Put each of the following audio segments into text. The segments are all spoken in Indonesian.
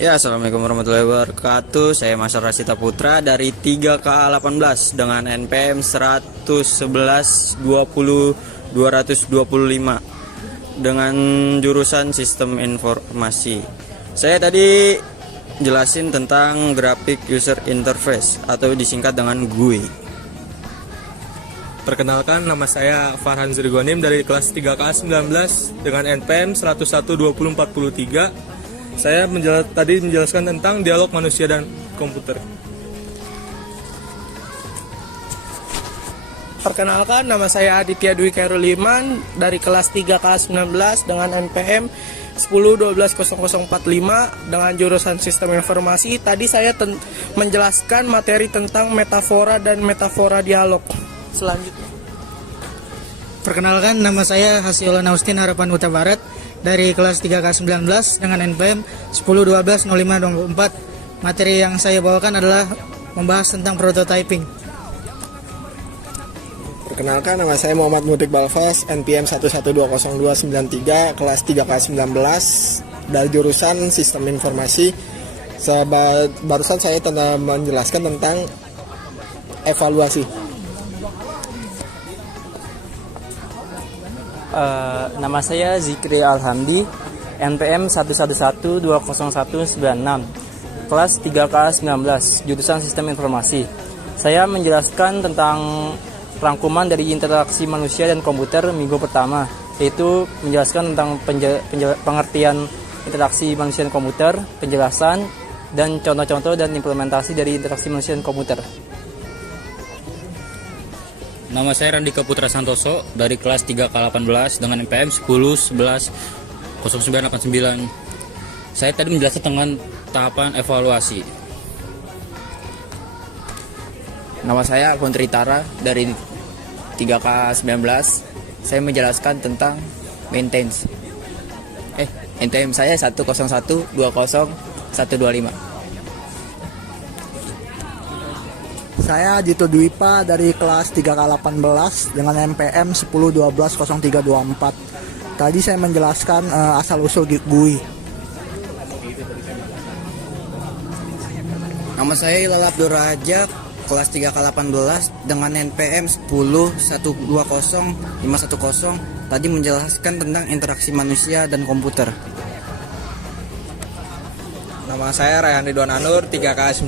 Ya, assalamualaikum warahmatullahi wabarakatuh. Saya Masar Rasita Putra dari 3K18 dengan NPM 111 20 225 dengan jurusan Sistem Informasi. Saya tadi jelasin tentang Graphic User Interface atau disingkat dengan GUI. Perkenalkan, nama saya Farhan Zirgonim dari kelas 3K19 dengan NPM 101 20 43. Saya tadi menjelaskan tentang dialog manusia dan komputer. Perkenalkan, nama saya Aditya Dwi Khairul-Iman dari kelas 3K19 dengan NPM 10-12-0045 dengan jurusan Sistem Informasi. Tadi saya menjelaskan materi tentang metafora dan metafora dialog. Selanjutnya. Perkenalkan, nama saya Hasiolan Austin Harapan Huta Barat dari kelas 3K19 dengan NPM 10-12-05-24. Materi yang saya bawakan adalah membahas tentang prototyping. Perkenalkan, nama saya Muhammad Mutik Balfas, NPM 11209293, kelas 3K19 dari jurusan Sistem Informasi. Barusan saya menjelaskan tentang evaluasi. Nama saya Zikri Alhamdi, NPM 111200196, kelas 3K19, jurusan Sistem Informasi. Saya menjelaskan tentang rangkuman dari interaksi manusia dan komputer minggu pertama, yaitu menjelaskan tentang pengertian interaksi manusia dan komputer, penjelasan, dan contoh-contoh dan implementasi dari interaksi manusia dan komputer. Nama saya Randika Putra Santoso dari kelas 3K18 dengan NPM 10-11-0989. Saya tadi menjelaskan tentang tahapan evaluasi. Nama saya Alfon Tritara dari 3K19. Saya menjelaskan tentang maintenance. NPM saya 101-20-125. Saya Jito Dwipa dari kelas 3K18 dengan NPM 10-12-0324. Tadi saya menjelaskan asal-usul GUI. Nama saya Ilal Abdur Raja, kelas 3K18 dengan NPM 10-120-510. Tadi menjelaskan tentang interaksi manusia dan komputer. Nama saya Raihan Ridwan Anur, 3K19,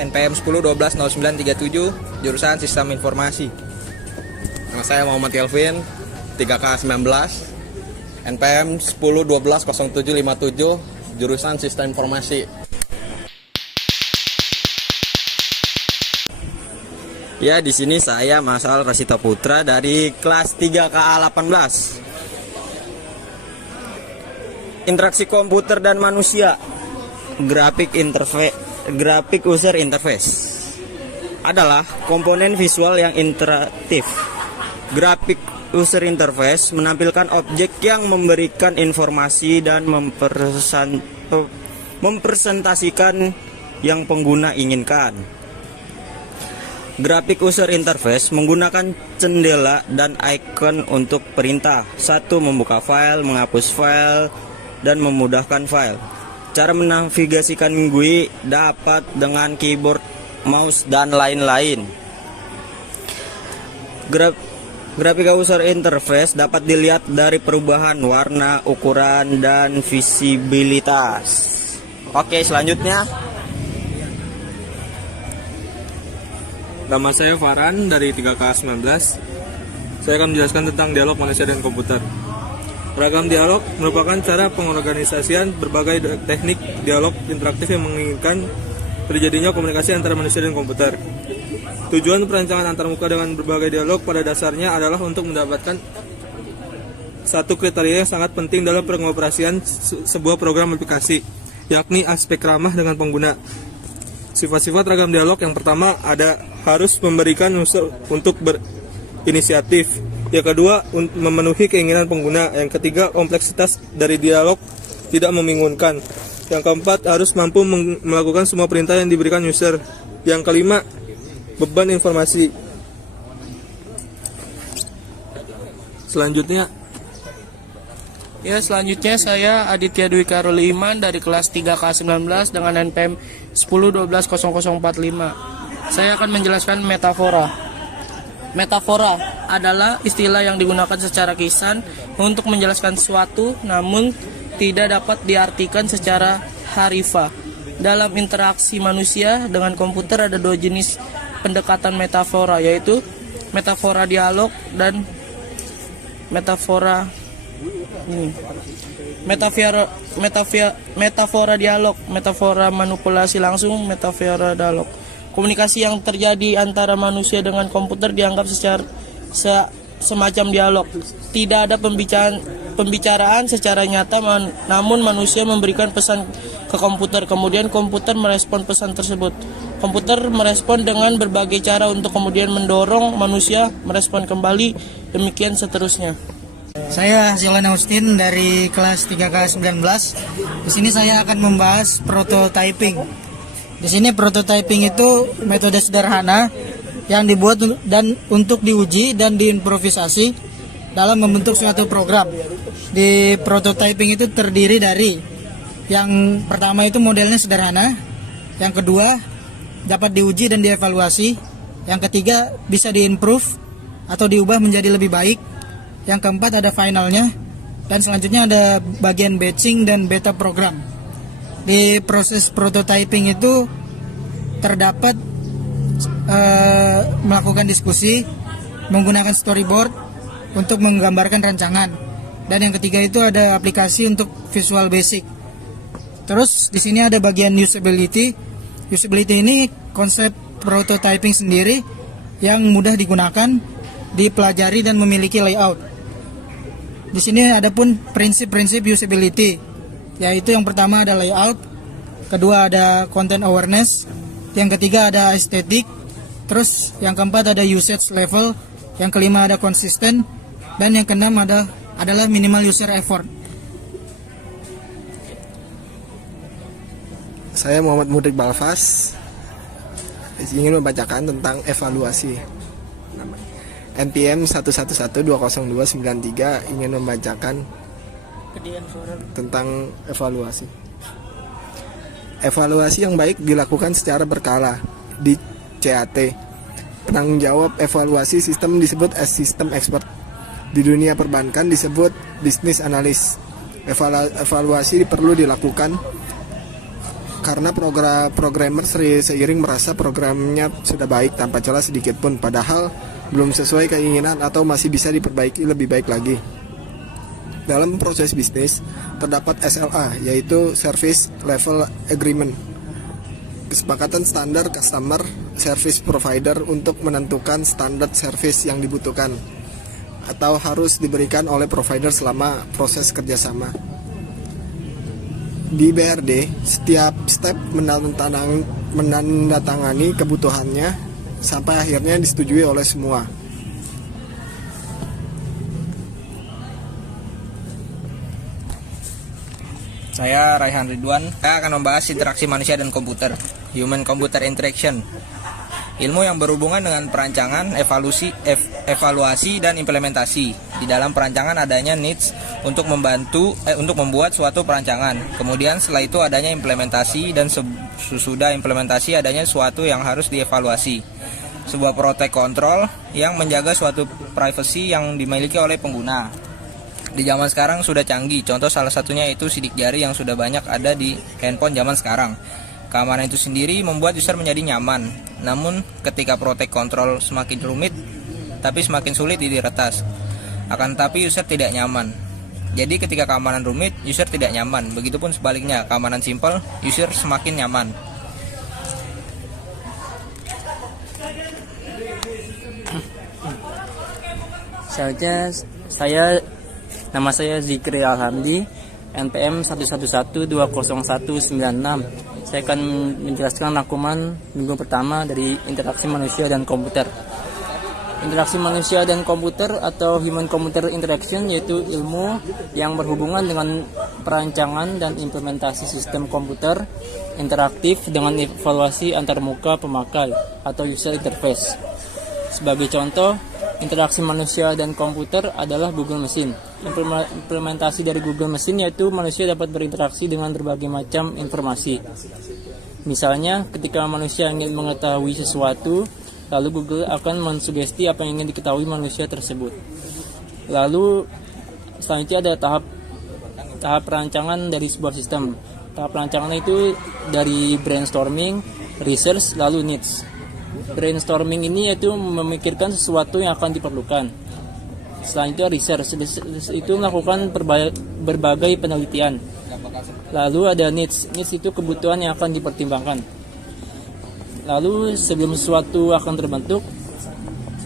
NPM 10-12-0937, jurusan Sistem Informasi. Nama saya Muhammad Kelvin, 3K19, NPM 10-12-0757, jurusan Sistem Informasi. Ya, di sini saya Masal Rasita Putra dari kelas 3K18. Interaksi komputer dan manusia. Graphic User Interface adalah komponen visual yang interaktif. Graphic User Interface menampilkan objek yang memberikan informasi dan mempresentasikan yang pengguna inginkan. Graphic User Interface menggunakan jendela dan icon untuk perintah. 1. Membuka file, menghapus file, dan memudahkan file. Cara menavigasikan GUI dapat dengan keyboard, mouse, dan lain-lain. Graphic User Interface dapat dilihat dari perubahan warna, ukuran, dan visibilitas. Oke, selanjutnya. Nama saya Farhan dari 3K19. Saya akan menjelaskan tentang dialog manusia dan komputer. Ragam dialog merupakan cara pengorganisasian berbagai teknik dialog interaktif yang menginginkan terjadinya komunikasi antara manusia dan komputer. Tujuan perancangan antarmuka dengan berbagai dialog pada dasarnya adalah untuk mendapatkan satu kriteria yang sangat penting dalam pengoperasian sebuah program aplikasi, yakni aspek ramah dengan pengguna. Sifat-sifat ragam dialog yang pertama harus memberikan unsur untuk berinisiatif. Yang kedua, memenuhi keinginan pengguna. Yang ketiga, kompleksitas dari dialog tidak membingungkan. Yang keempat, harus mampu melakukan semua perintah yang diberikan user. Yang kelima, beban informasi. Selanjutnya, Ya, selanjutnya saya Aditya Dwi Karul Iman dari kelas 3K19 dengan NPM 10120045. Saya akan menjelaskan metafora. Metafora adalah istilah yang digunakan secara kisan untuk menjelaskan sesuatu namun tidak dapat diartikan secara harfiah. Dalam interaksi manusia dengan komputer ada dua jenis pendekatan metafora, yaitu metafora dialog dan metafora metafora dialog, metafora manipulasi langsung, metafora dialog. Komunikasi yang terjadi antara manusia dengan komputer dianggap semacam dialog. Tidak ada pembicaraan secara nyata, namun manusia memberikan pesan ke komputer, kemudian komputer merespon pesan tersebut. Komputer merespon dengan berbagai cara untuk kemudian mendorong manusia merespon kembali, demikian seterusnya. Saya Zilan Austin dari kelas 3K19. Di sini saya akan membahas prototyping. Di sini prototyping itu metode sederhana yang dibuat dan untuk diuji dan diimprovisasi dalam membentuk suatu program. Di prototyping itu terdiri dari yang pertama itu modelnya sederhana, yang kedua dapat diuji dan dievaluasi, yang ketiga bisa diimprove atau diubah menjadi lebih baik, yang keempat ada finalnya, dan selanjutnya ada bagian batching dan beta program. Di proses prototyping itu terdapat melakukan diskusi, menggunakan storyboard untuk menggambarkan rancangan, dan yang ketiga itu ada aplikasi untuk visual basic. Terus di sini ada bagian usability. Usability ini konsep prototyping sendiri yang mudah digunakan, dipelajari dan memiliki layout. Di sini ada pun prinsip-prinsip usability, yaitu yang pertama ada layout, kedua ada content awareness, yang ketiga ada estetik, terus yang keempat ada usage level, yang kelima ada konsisten, dan yang keenam adalah minimal user effort. Saya Muhammad Mudrik Balfas ingin membacakan tentang evaluasi. NPM 111209293 ingin membacakan tentang evaluasi. Evaluasi yang baik dilakukan secara berkala di CAT. Penanggung jawab evaluasi sistem disebut as system expert. Di dunia perbankan disebut business analyst. Evaluasi perlu dilakukan karena programmer seiring merasa programnya sudah baik tanpa celah sedikit pun, padahal belum sesuai keinginan atau masih bisa diperbaiki lebih baik lagi. Dalam proses bisnis terdapat SLA, yaitu Service Level Agreement, kesepakatan standar customer service provider untuk menentukan standar service yang dibutuhkan atau harus diberikan oleh provider selama proses kerjasama. Di BRD, setiap step menandatangani kebutuhannya sampai akhirnya disetujui oleh semua. Saya Raihan Ridwan. Saya akan membahas interaksi manusia dan komputer, Human Computer Interaction. Ilmu yang berhubungan dengan perancangan, evaluasi dan implementasi. Di dalam perancangan adanya needs untuk membuat suatu perancangan. Kemudian setelah itu adanya implementasi, dan sesudah implementasi adanya suatu yang harus dievaluasi. Sebuah protect control yang menjaga suatu privacy yang dimiliki oleh pengguna. Di zaman sekarang sudah canggih, contoh salah satunya itu sidik jari yang sudah banyak ada di handphone zaman sekarang. Keamanan itu sendiri membuat user menjadi nyaman. Namun ketika protect control semakin rumit, tapi semakin sulit diretas. Akan tetapi user tidak nyaman. Jadi ketika keamanan rumit, user tidak nyaman. Begitupun sebaliknya, keamanan simple, user semakin nyaman. Selanjutnya nama saya Zikri Alhamdi, NPM 111200196. Saya akan menjelaskan rangkuman minggu pertama dari interaksi manusia dan komputer. Interaksi manusia dan komputer atau Human Computer Interaction yaitu ilmu yang berhubungan dengan perancangan dan implementasi sistem komputer interaktif dengan evaluasi antarmuka pemakai atau user interface. Sebagai contoh, interaksi manusia dan komputer adalah Google Machine. Implementasi dari Google Machine yaitu manusia dapat berinteraksi dengan berbagai macam informasi. Misalnya, ketika manusia ingin mengetahui sesuatu, lalu Google akan mensugesti apa yang ingin diketahui manusia tersebut. Lalu, selanjutnya ada tahap perancangan dari sebuah sistem. Tahap perancangan itu dari brainstorming, research, lalu needs. Brainstorming ini yaitu memikirkan sesuatu yang akan diperlukan. Selanjutnya research itu melakukan berbagai penelitian. Lalu ada needs itu kebutuhan yang akan dipertimbangkan. Lalu sebelum sesuatu akan terbentuk,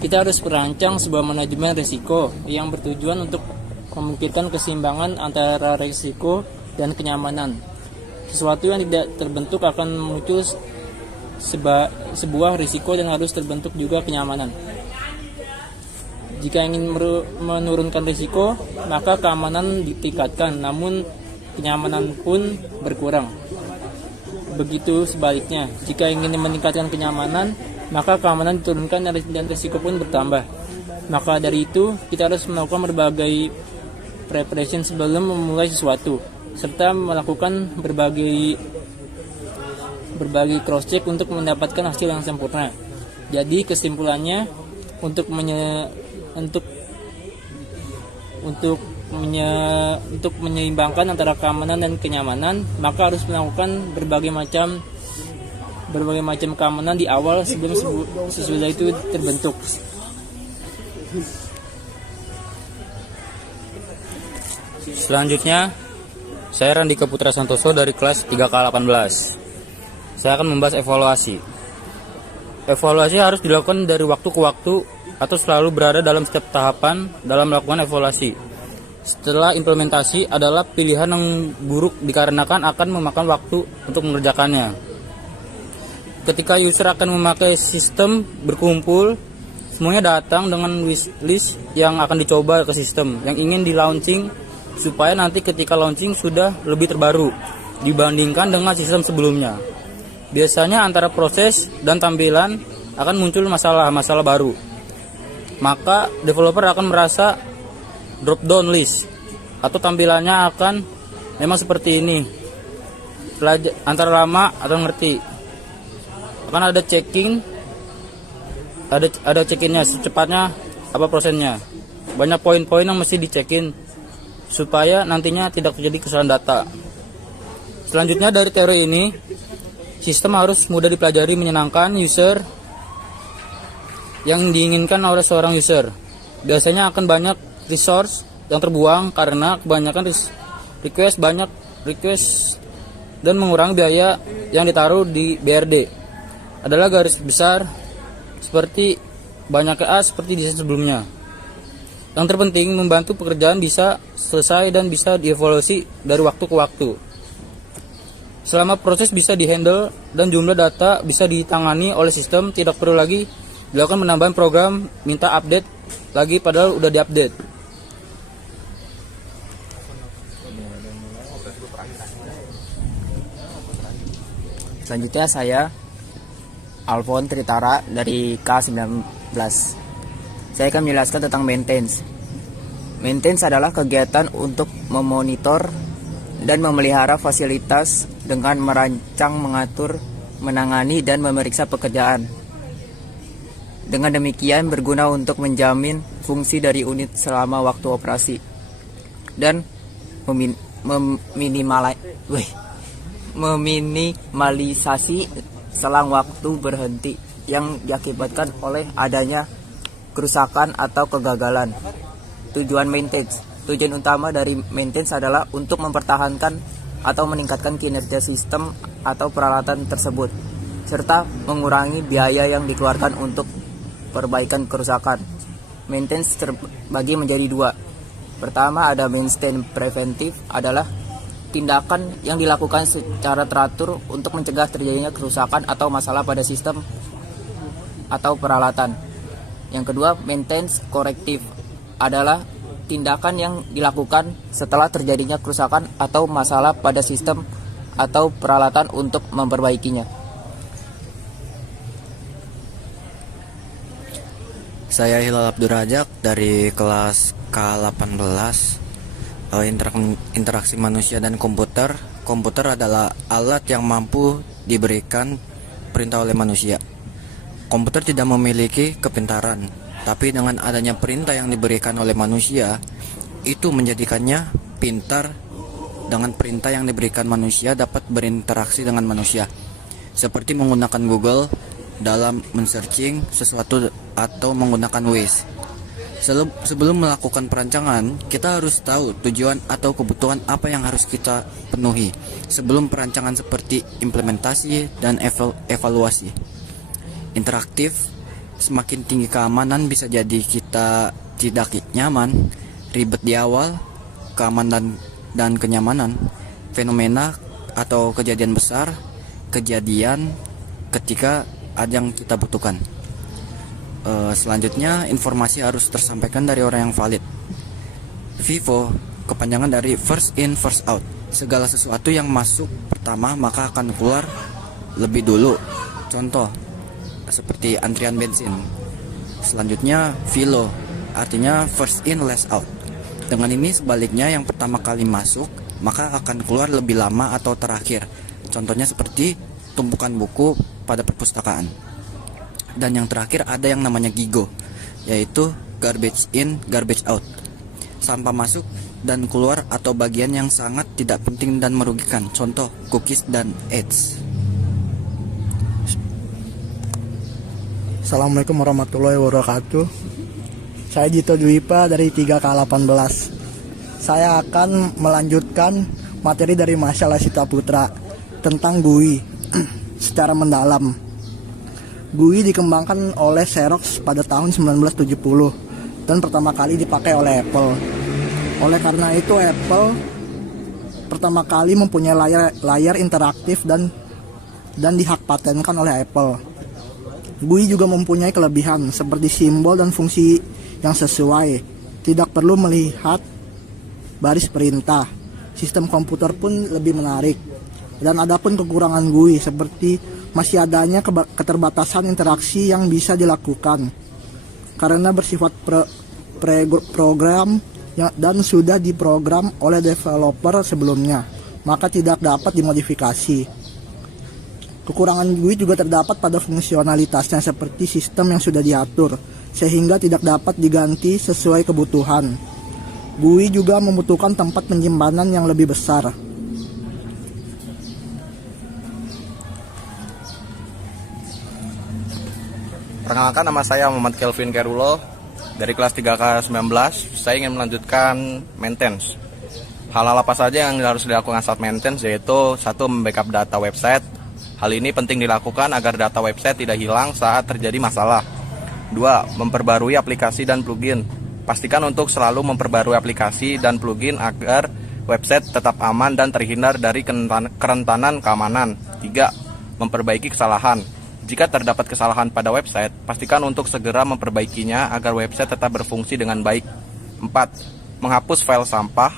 kita harus merancang sebuah manajemen risiko yang bertujuan untuk memikirkan keseimbangan antara risiko dan kenyamanan. Sesuatu yang tidak terbentuk akan muncul sebuah risiko dan harus terbentuk juga kenyamanan. Jika ingin menurunkan risiko, maka keamanan ditingkatkan, namun kenyamanan pun berkurang. Begitu sebaliknya, jika ingin meningkatkan kenyamanan, maka keamanan diturunkan dan risiko pun bertambah. Maka dari itu, kita harus melakukan berbagai preparation sebelum memulai sesuatu, serta melakukan berbagai cross check untuk mendapatkan hasil yang sempurna. Jadi kesimpulannya, untuk menyeimbangkan antara keamanan dan kenyamanan, maka harus melakukan berbagai macam keamanan di awal sebelum sesudah itu terbentuk. Selanjutnya, saya Randika Putra Santoso dari kelas 3K18. Saya akan membahas evaluasi. Evaluasi harus dilakukan dari waktu ke waktu atau selalu berada dalam setiap tahapan dalam melakukan evaluasi. Setelah implementasi adalah pilihan yang buruk dikarenakan akan memakan waktu untuk mengerjakannya. Ketika user akan memakai sistem berkumpul, semuanya datang dengan wishlist yang akan dicoba ke sistem yang ingin di launching, supaya nanti ketika launching sudah lebih terbaru dibandingkan dengan sistem sebelumnya. Biasanya antara proses dan tampilan akan muncul masalah baru. Maka developer akan merasa drop down list atau tampilannya akan memang seperti ini. Antara lama atau ngerti. Akan ada checking, ada check-innya secepatnya apa prosesnya. Banyak poin-poin yang mesti dicekin supaya nantinya tidak terjadi kesalahan data. Selanjutnya dari teori ini, sistem harus mudah dipelajari, menyenangkan user yang diinginkan oleh seorang user. Biasanya akan banyak resource yang terbuang karena kebanyakan request dan mengurangi biaya yang ditaruh di BRD. Adalah garis besar seperti seperti desain sebelumnya. Yang terpenting membantu pekerjaan bisa selesai dan bisa dievaluasi dari waktu ke waktu. Selama proses bisa dihandle dan jumlah data bisa ditangani oleh sistem, tidak perlu lagi dilakukan penambahan program minta update lagi padahal udah diupdate. Selanjutnya saya Alfon Tritara dari K19. Saya akan menjelaskan tentang maintenance. Maintenance adalah kegiatan untuk memonitor dan memelihara fasilitas dengan merancang, mengatur, menangani, dan memeriksa pekerjaan. Dengan demikian berguna untuk menjamin fungsi dari unit selama waktu operasi dan meminimalisasi selang waktu berhenti yang diakibatkan oleh adanya kerusakan atau kegagalan. Tujuan maintenance. Tujuan utama dari maintenance adalah untuk mempertahankan atau meningkatkan kinerja sistem atau peralatan tersebut, serta mengurangi biaya yang dikeluarkan untuk perbaikan kerusakan. Maintenance terbagi menjadi dua. Pertama ada maintenance preventif, adalah tindakan yang dilakukan secara teratur untuk mencegah terjadinya kerusakan atau masalah pada sistem atau peralatan. Yang kedua, maintenance korektif, adalah tindakan yang dilakukan setelah terjadinya kerusakan atau masalah pada sistem atau peralatan untuk memperbaikinya. Saya Hilal Abdur Rajak dari kelas K18. Interaksi manusia dan komputer. Komputer adalah alat yang mampu diberikan perintah oleh manusia. Komputer tidak memiliki kepintaran, tapi dengan adanya perintah yang diberikan oleh manusia, itu menjadikannya pintar. Dengan perintah yang diberikan manusia dapat berinteraksi dengan manusia, seperti menggunakan Google dalam men-searching sesuatu atau menggunakan Waze. Sebelum melakukan perancangan, kita harus tahu tujuan atau kebutuhan apa yang harus kita penuhi sebelum perancangan seperti implementasi dan evaluasi. Interaktif, semakin tinggi keamanan bisa jadi kita tidak nyaman, ribet di awal, keamanan dan kenyamanan, fenomena atau kejadian besar, kejadian ketika ada yang kita butuhkan. Selanjutnya, informasi harus tersampaikan dari orang yang valid. FIFO, kepanjangan dari first in, first out. Segala sesuatu yang masuk pertama maka akan keluar lebih dulu. Contoh, seperti antrian bensin. Selanjutnya, FILO, artinya first in, last out. Dengan ini sebaliknya, yang pertama kali masuk maka akan keluar lebih lama atau terakhir. Contohnya seperti tumpukan buku pada perpustakaan. Dan yang terakhir ada yang namanya GIGO, yaitu garbage in, garbage out. Sampah masuk dan keluar atau bagian yang sangat tidak penting dan merugikan. Contoh, cookies dan ads. Assalamualaikum warahmatullahi wabarakatuh. Saya Jito Dwipa dari 3K18. Saya akan melanjutkan materi dari Masya Rasita Putra tentang GUI secara mendalam. GUI dikembangkan oleh Xerox pada tahun 1970 dan pertama kali dipakai oleh Apple. Oleh karena itu Apple pertama kali mempunyai layar interaktif dan dihak patenkan oleh Apple. GUI juga mempunyai kelebihan seperti simbol dan fungsi yang sesuai. Tidak perlu melihat baris perintah. Sistem komputer pun lebih menarik. Dan ada pun kekurangan GUI seperti masih adanya keterbatasan interaksi yang bisa dilakukan karena bersifat program dan sudah diprogram oleh developer sebelumnya, maka tidak dapat dimodifikasi. Kekurangan GUI juga terdapat pada fungsionalitasnya seperti sistem yang sudah diatur sehingga tidak dapat diganti sesuai kebutuhan. GUI juga membutuhkan tempat penyimpanan yang lebih besar. Perkenalkan, nama saya Muhammad Kelvin Kerulo dari kelas 3K19. Saya ingin melanjutkan maintenance. Hal-hal apa saja yang harus dilakukan saat maintenance, yaitu 1. Membackup data website. Hal ini penting dilakukan agar data website tidak hilang saat terjadi masalah. 2. Memperbarui aplikasi dan plugin. Pastikan untuk selalu memperbarui aplikasi dan plugin agar website tetap aman dan terhindar dari kerentanan keamanan. 3. Memperbaiki kesalahan. Jika terdapat kesalahan pada website, pastikan untuk segera memperbaikinya agar website tetap berfungsi dengan baik. 4. Menghapus file sampah.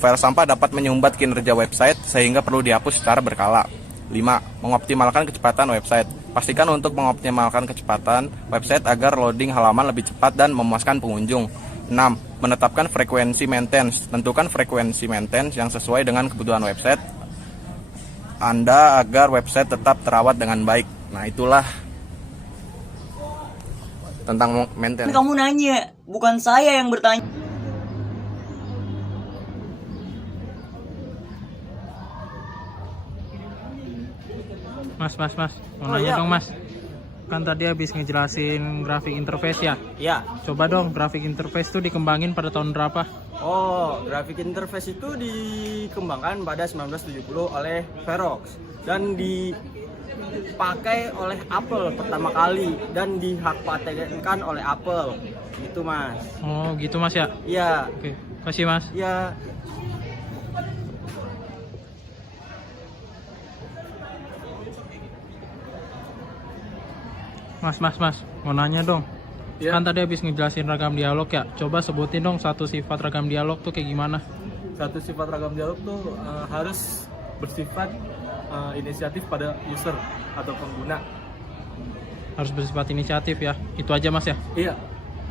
File sampah dapat menyumbat kinerja website sehingga perlu dihapus secara berkala. 5. Mengoptimalkan kecepatan website. Pastikan untuk mengoptimalkan kecepatan website agar loading halaman lebih cepat dan memuaskan pengunjung. 6. Menetapkan frekuensi maintenance. Tentukan frekuensi maintenance yang sesuai dengan kebutuhan website Anda agar website tetap terawat dengan baik. Nah, itulah tentang maintenance. Kamu nanya, bukan saya yang bertanya. Mas, mau nanya dong mas. Kan tadi habis ngejelasin grafik interface ya? Ya. Coba dong, grafik interface itu dikembangin pada tahun berapa? Oh, grafik interface itu dikembangkan pada 1970 oleh Xerox dan dipakai oleh Apple pertama kali dan dihak patenkan oleh Apple. Gitu mas. Oh gitu mas ya? Iya. Oke, kasih mas. Iya. Mas, mau nanya dong. Ya. Kan tadi habis ngejelasin ragam dialog ya. Coba sebutin dong satu sifat ragam dialog tuh kayak gimana? Satu sifat ragam dialog tuh harus bersifat inisiatif pada user atau pengguna. harus bersifat inisiatif ya. Itu aja Mas ya? Iya.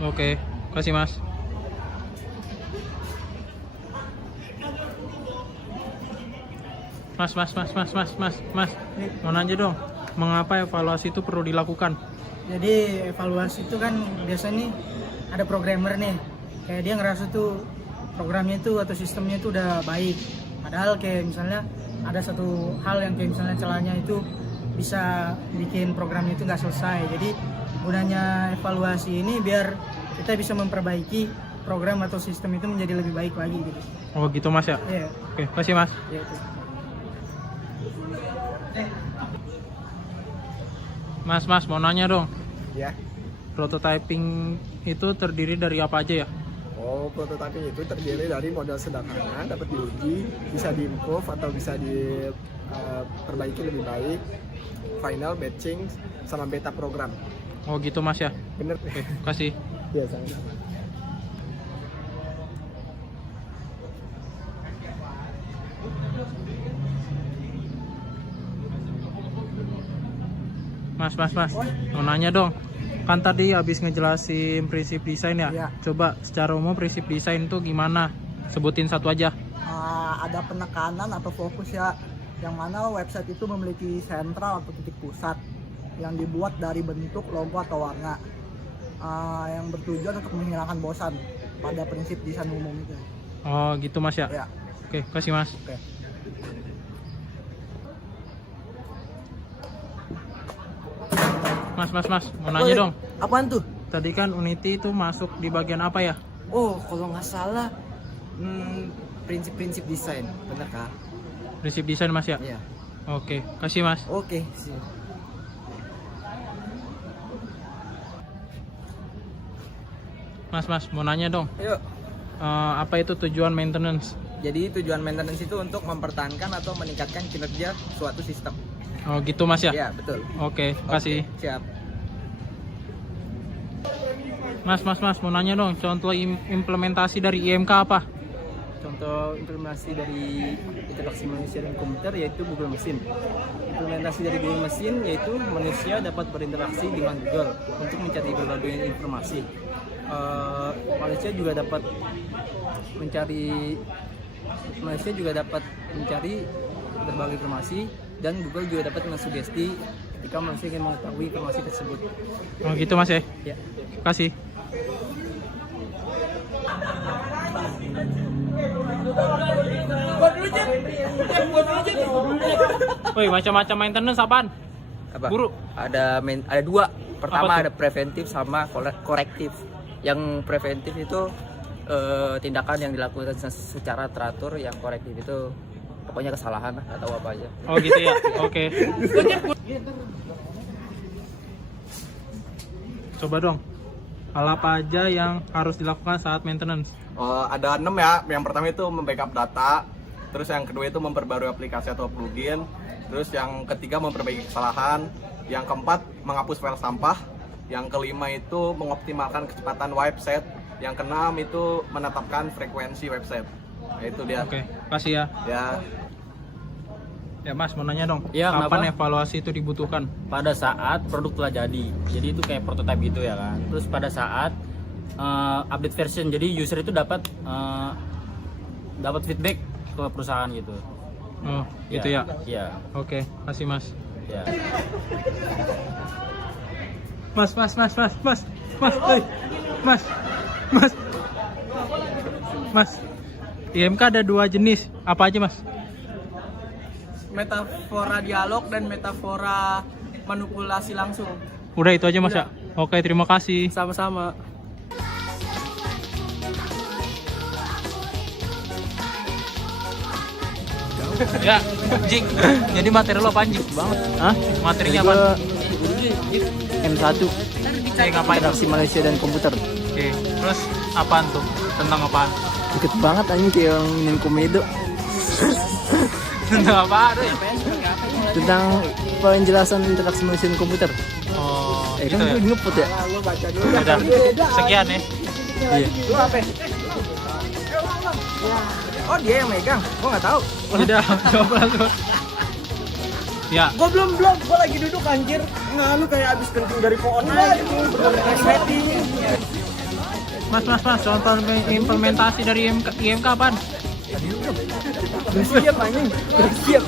Oke, kasih Mas. Mas. Mau nanya dong, mengapa evaluasi itu perlu dilakukan? Jadi evaluasi itu kan biasanya nih ada programmer nih, kayak dia ngerasa tuh programnya itu atau sistemnya itu udah baik. Padahal kayak misalnya ada satu hal yang kayak misalnya celahnya itu bisa bikin programnya itu nggak selesai. Jadi gunanya evaluasi ini biar kita bisa memperbaiki program atau sistem itu menjadi lebih baik lagi gitu. Oh gitu Mas ya? Iya. Oke, kasih Mas. Iya itu. Mas mau nanya dong. Ya. Prototyping itu terdiri dari apa aja ya? Oh, prototyping itu terdiri dari model sederhana, dapat diuji, bisa diimprove atau bisa diperbaiki lebih baik, final, batching, sama beta program. Oh gitu Mas ya? Bener. Oke, kasih. Iya, sama-sama. Mas, mau nanya dong. Kan tadi habis ngejelasin prinsip desain ya? Iya. Coba secara umum prinsip desain itu gimana? Sebutin satu aja. Ada penekanan atau fokus ya, yang mana website itu memiliki sentral atau titik pusat yang dibuat dari bentuk, logo atau warna, yang bertujuan untuk menghilangkan bosan pada prinsip desain umum itu. Oh gitu Mas ya? Ya. Oke, kasih Mas. Oke. Mas, mau nanya dong. Apaan tuh? Tadi kan Unity itu masuk di bagian apa ya? Oh, kalau nggak salah prinsip-prinsip desain, bener kah? Prinsip desain Mas ya? Iya. Oke, kasih Mas. Oke, siap. Mas, mau nanya dong. Yuk. Apa itu tujuan maintenance? Jadi tujuan maintenance itu untuk mempertahankan atau meningkatkan kinerja suatu sistem. Oh gitu Mas ya? Iya, betul. Oke, kasih. Siap. Mas, mau nanya dong. Contoh implementasi dari IMK apa? Contoh implementasi dari interaksi manusia dan komputer yaitu Google Mesin. Implementasi dari Google Mesin yaitu manusia dapat berinteraksi dengan Google untuk mencari berbagai informasi. Manusia juga dapat mencari berbagai informasi, dan Google juga dapat mensugesti ketika manusia ingin mengetahui informasi tersebut. Oh gitu Mas ya? Ya. Kasih. Woi, macam-macam maintenance apaan? Apa? Guru. Ada dua. Pertama Apa tuh? ada preventif sama korektif. Yang preventif itu tindakan yang dilakukan secara teratur, yang korektif itu pokoknya kesalahan lah, atau apa aja. Oh gitu ya. Oke. Coba dong. Hal apa aja yang harus dilakukan saat maintenance? Ada 6 ya. Yang pertama itu membackup data, terus yang kedua itu memperbarui aplikasi atau plugin, terus yang ketiga memperbaiki kesalahan, yang keempat menghapus file sampah, yang kelima itu mengoptimalkan kecepatan website, yang keenam itu menetapkan frekuensi website. Nah, itu dia. Oke, kasih ya. Ya. Ya Mas, mau nanya dong. Iya, kapan kenapa? evaluasi itu dibutuhkan? Pada saat produk telah jadi itu kayak prototype gitu ya kan. Terus pada saat update version, jadi user itu dapat feedback ke perusahaan gitu. Oh gitu ya? Iya. Oke, kasih Mas. Ya. Mas, IMK ada 2 jenis, apa aja Mas? Metafora dialog dan metafora manipulasi langsung. Udah itu aja Mas ya? Oke, terima kasih. Sama-sama. Ya, Jik. Jadi materi lo apaan Jik? Banget. Hah? Materinya apa? M1 Ngapain? interaksi manusia dan komputer. Oke, terus apaan tuh? Tentang apaan? Deket banget anjing kayak yang main komedo. Tentang apa? Tentang penjelasan interaksi manusia dan komputer. Oh, Kan gitu ya? gue ngeput ya. Udah, sekian ya. Iya. Lu apa? Oh, dia yang megang. Gua nggak tahu. Udah, coba langsung. Ya. Gue belum, gue lagi duduk anjir. Nggak, lu kayak abis kencing dari pohon aja gitu. Resleting. Mas, contoh implementasi dari IMK apaan? Belum siap anjing. Belum siap.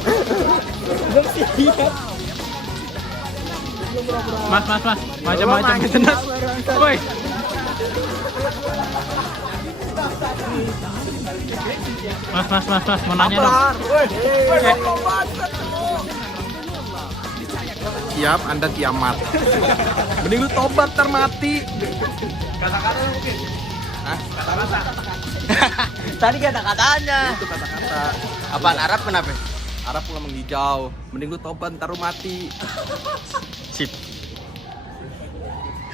Mas, macam-macam tenas. Woi. Mas, mau nanya dong. Siap, Anda kiamat. Mending lu tobat ntar mati. Kata-kata mungkin. Hah? Kata-kata. Tadi kata-katanya. Itu kata-kata. Apaan Arab kenapa? Arab pulang menghijau. Mending lu tobat ntar lu mati. Sip.